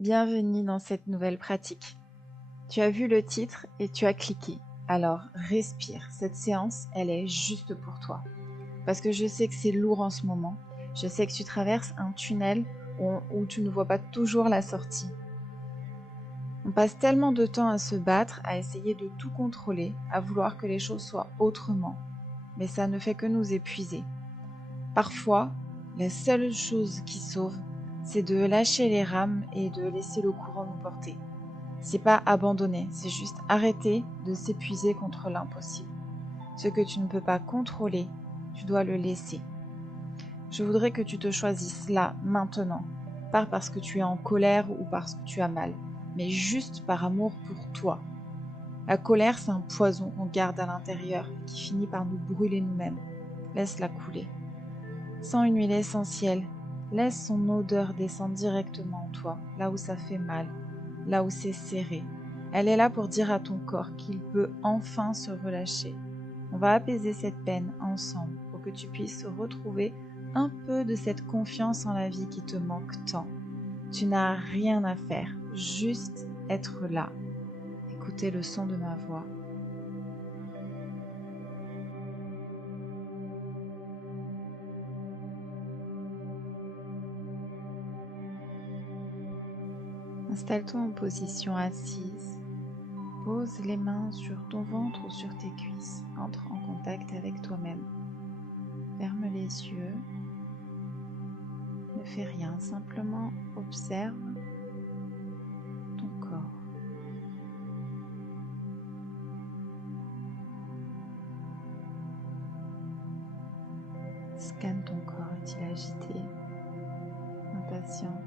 Bienvenue dans cette nouvelle pratique. Tu as vu le titre et tu as cliqué. Alors respire, cette séance, elle est juste pour toi. Parce que je sais que c'est lourd en ce moment. Je sais que tu traverses un tunnel où tu ne vois pas toujours la sortie. On passe tellement de temps à se battre, à essayer de tout contrôler, à vouloir que les choses soient autrement. Mais ça ne fait que nous épuiser. Parfois, la seule chose qui sauve, c'est de lâcher les rames et de laisser le courant nous porter. C'est pas abandonner, c'est juste arrêter de s'épuiser contre l'impossible. Ce que tu ne peux pas contrôler, tu dois le laisser. Je voudrais que tu te choisisses là, maintenant. Pas parce que tu es en colère ou parce que tu as mal, mais juste par amour pour toi. La colère, c'est un poison qu'on garde à l'intérieur et qui finit par nous brûler nous-mêmes. Laisse-la couler. Sens une huile essentielle. Laisse son odeur descendre directement en toi, là où ça fait mal, là où c'est serré. Elle est là pour dire à ton corps qu'il peut enfin se relâcher. On va apaiser cette peine ensemble pour que tu puisses retrouver un peu de cette confiance en la vie qui te manque tant. Tu n'as rien à faire, juste être là. Écoutez le son de ma voix. Installe-toi en position assise. Pose les mains sur ton ventre ou sur tes cuisses. Entre en contact avec toi-même. Ferme les yeux. Ne fais rien, simplement observe ton corps. Scanne ton corps. Est-il agité, impatient?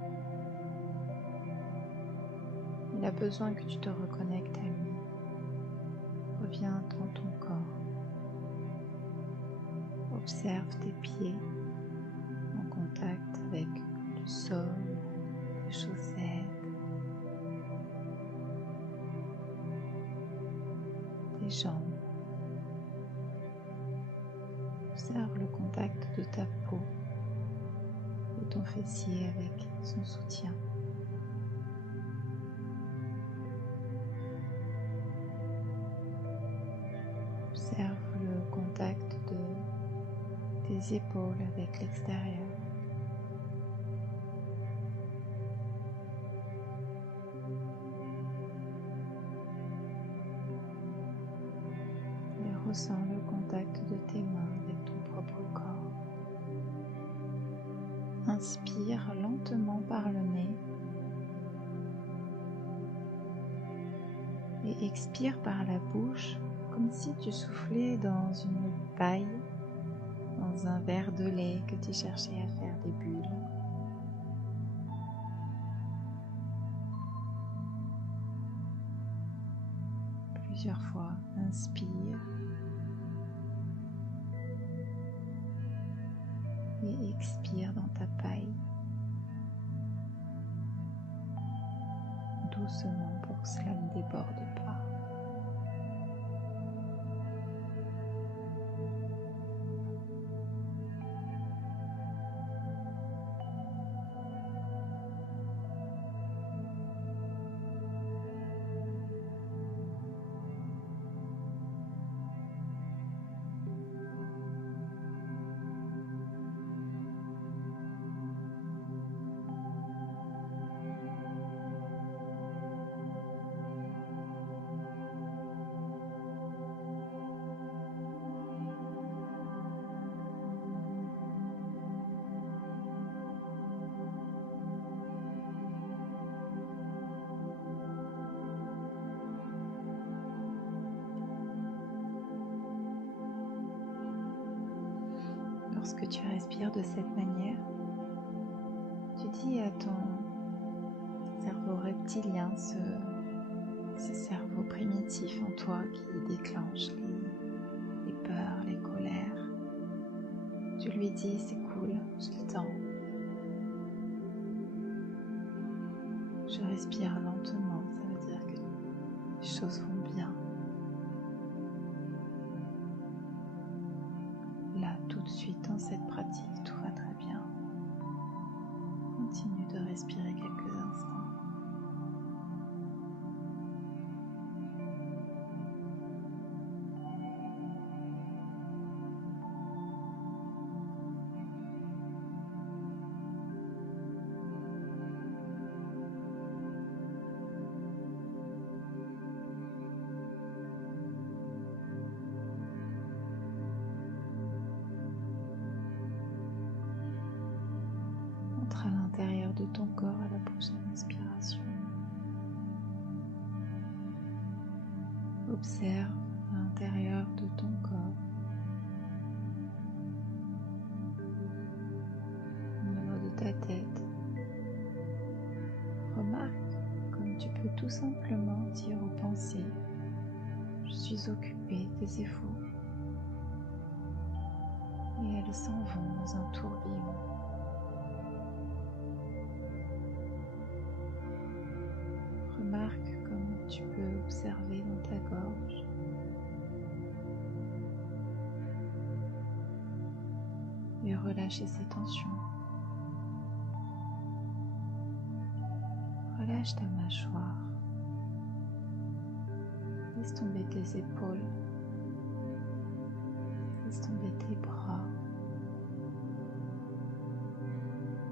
Il a besoin que tu te reconnectes à lui. Reviens dans ton corps. Observe tes pieds en contact avec le sol, les chaussettes, tes jambes. Observe le contact de ta peau, de ton fessier avec son soutien. Observe le contact de tes épaules avec l'extérieur. Et ressens le contact de tes mains avec ton propre corps. Inspire lentement par le nez et expire par la bouche comme si tu soufflais dans une paille, dans un verre de lait que tu cherchais à faire des bulles. Plusieurs fois, inspire et expire dans ta paille, doucement pour que cela ne déborde pas. Lorsque tu respires de cette manière, tu dis à ton cerveau reptilien, ce cerveau primitif en toi qui déclenche les peurs, les colères, tu lui dis c'est cool, j'ai le temps. Je respire lentement, ça veut dire que les choses vont bien. Là, tout de suite, dans cette pratique, tout va très bien. Continue de respirer quelques instants. de ton corps à la prochaine inspiration. Observe l'intérieur de ton corps, au niveau de ta tête. Remarque comme tu peux tout simplement dire aux pensées « Je suis occupé des efforts » et elles s'en vont dans un tourbillon. Remarque comme tu peux observer dans ta gorge et relâcher ces tensions. Relâche ta mâchoire. Laisse tomber tes épaules. Laisse tomber tes bras.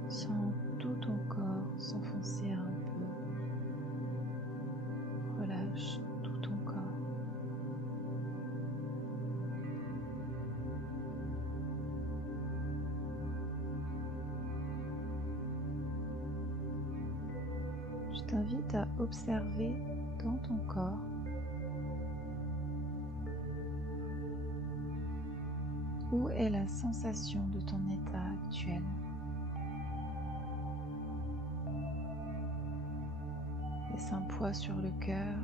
Sens tout ton corps s'enfoncer un peu. Relâche tout ton corps. Je t'invite à observer dans ton corps où est la sensation de ton état actuel. Laisse un poids sur le cœur,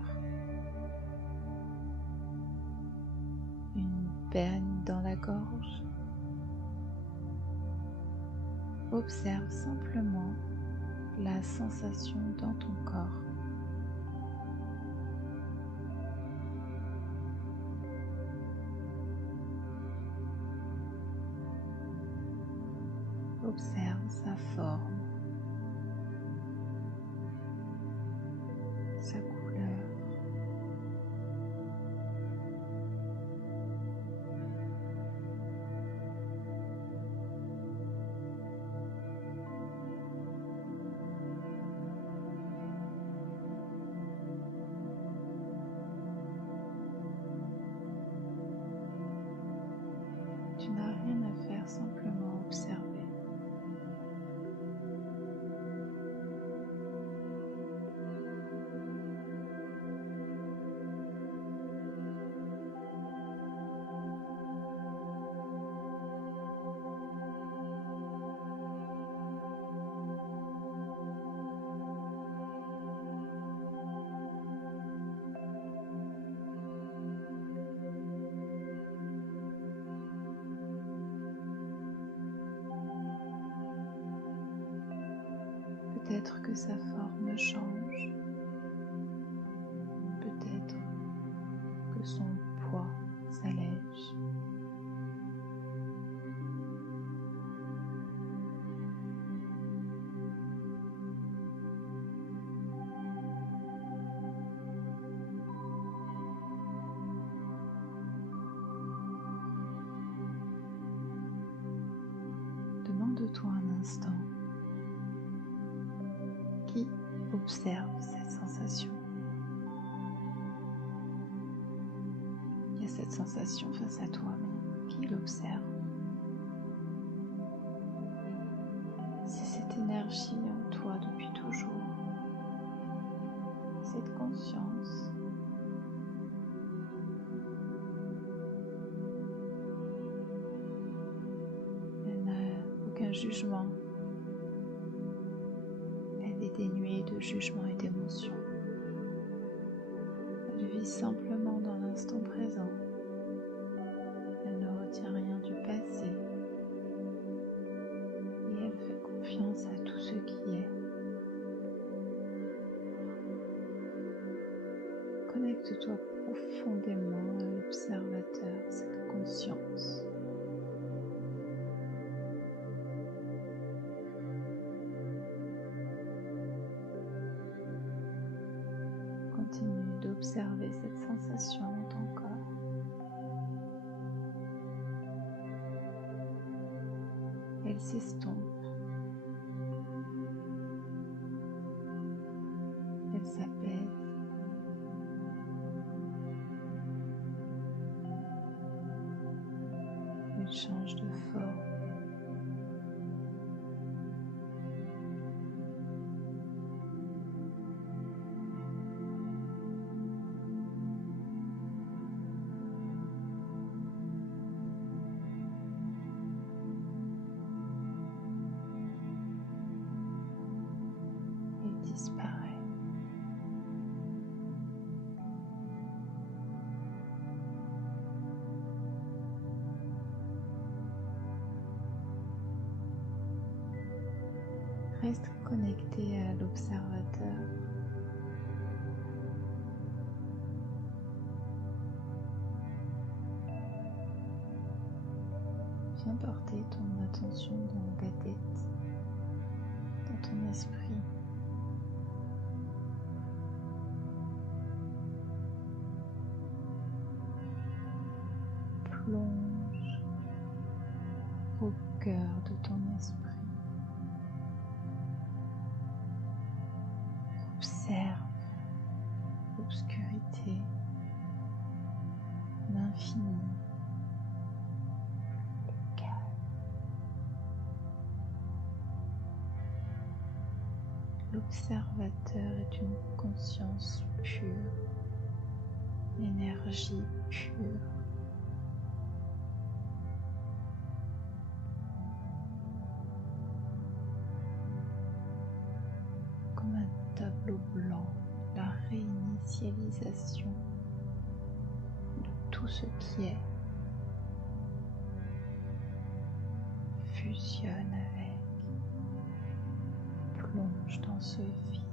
une peine dans la gorge. Observe simplement la sensation dans ton corps. Observe sa forme, sa couleur. Tu n'as rien à faire, simplement observer. Peut-être que sa forme change, peut-être que son poids s'allège. Demande-toi un instant. Qui observe cette sensation? Il y a cette sensation face à toi, mais qui l'observe? C'est cette énergie en toi depuis toujours, cette conscience. Elle n'a aucun jugement. Dénuée de jugement et d'émotion. Elle vit simplement dans l'instant présent. Elle ne retient rien du passé. Et elle fait confiance à tout ce qui est. Connecte-toi profondément à l'observateur, cette conscience. Continue d'observer cette sensation dans ton corps. Elle s'estompe. Elle s'apaise. Elle change de forme. connecté à l'observateur. Viens porter ton attention dans ta tête, dans ton esprit. Plonge au cœur de ton esprit. Observe l'obscurité, l'infini, le calme. L'observateur est une conscience pure, l'énergie pure. Comme un tableau blanc, la réinitialisation de tout ce qui est fusionne avec, plonge dans ce vide.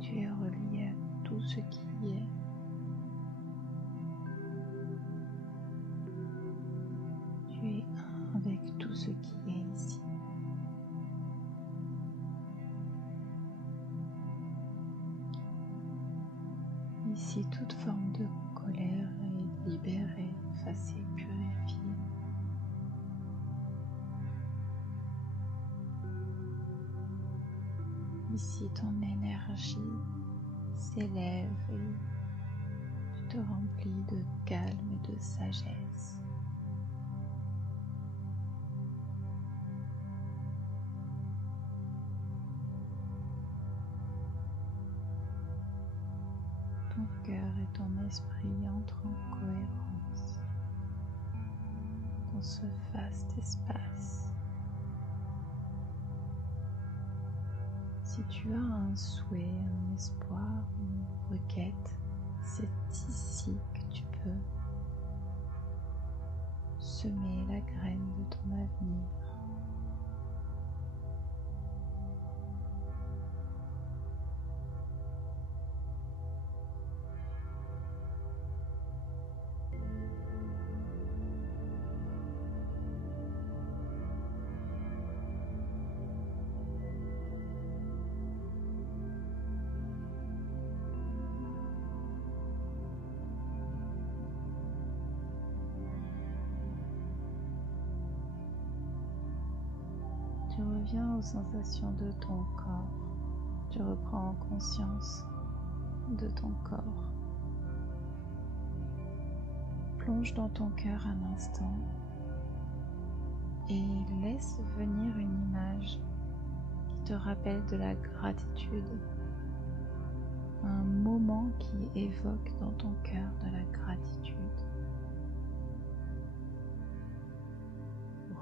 Tu es relié à tout ce qui est. Tu es un avec tout ce qui est ici. Ici, toute forme de colère est libérée, effacée, purifiée. Ici, ton énergie s'élève et tu te remplis de calme et de sagesse. Ton cœur et ton esprit entrent en cohérence dans ce vaste espace. Si tu as un souhait, un espoir, une requête, c'est ici que tu peux semer la graine de ton avenir. Tu reviens aux sensations de ton corps. Tu reprends conscience de ton corps. Plonge dans ton cœur un instant et laisse venir une image qui te rappelle de la gratitude. Un moment qui évoque dans ton cœur de la gratitude.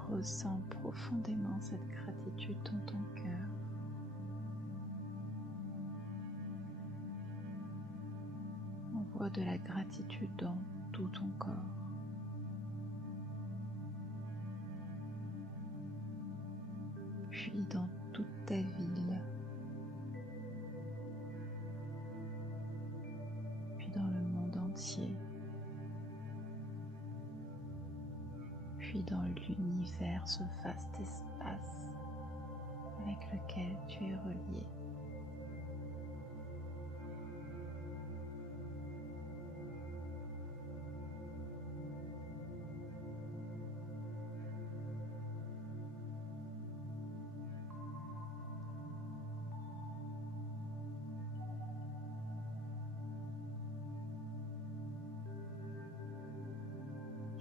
Ressens profondément cette gratitude dans ton cœur. Envoie de la gratitude dans tout ton corps. Puis dans toute ta ville. Puis dans le monde entier. Puis dans l'univers, ce vaste espace avec lequel tu es relié.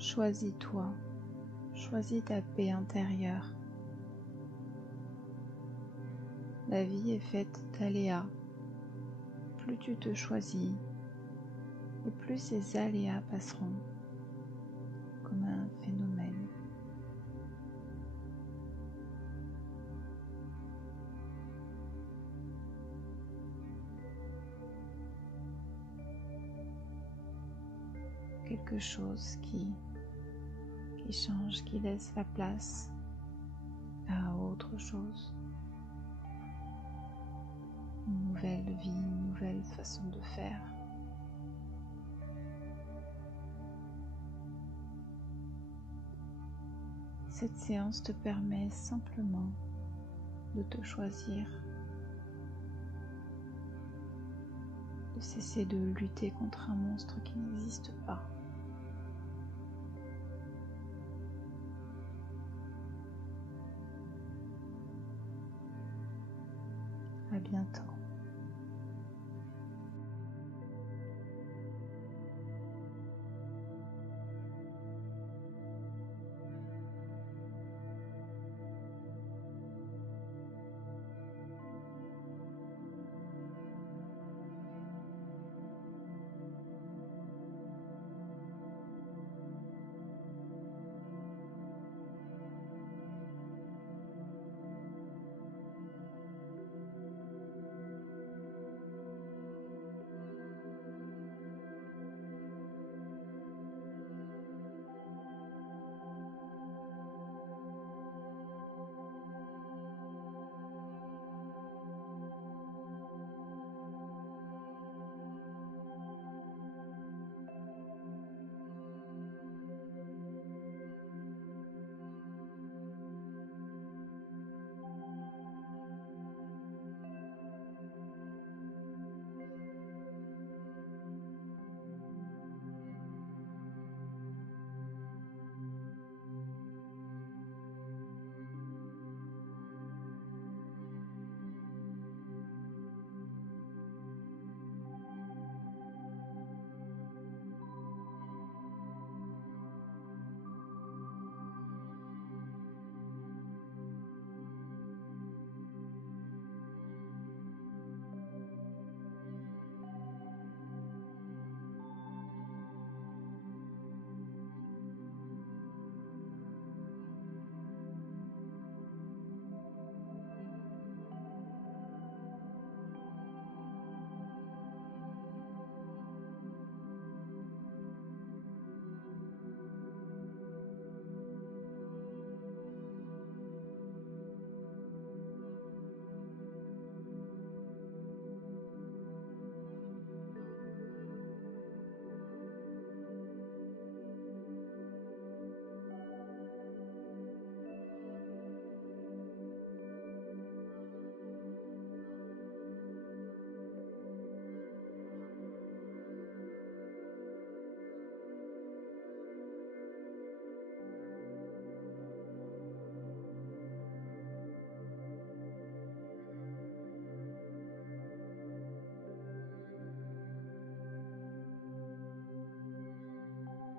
Choisis-toi, choisis ta paix intérieure. La vie est faite d'aléas. Plus tu te choisis, et plus ces aléas passeront comme un phénomène. Quelque chose qui change, qui laisse la place à autre chose. Une nouvelle vie, une nouvelle façon de faire. Cette séance te permet simplement de te choisir, de cesser de lutter contre un monstre qui n'existe pas. À bientôt.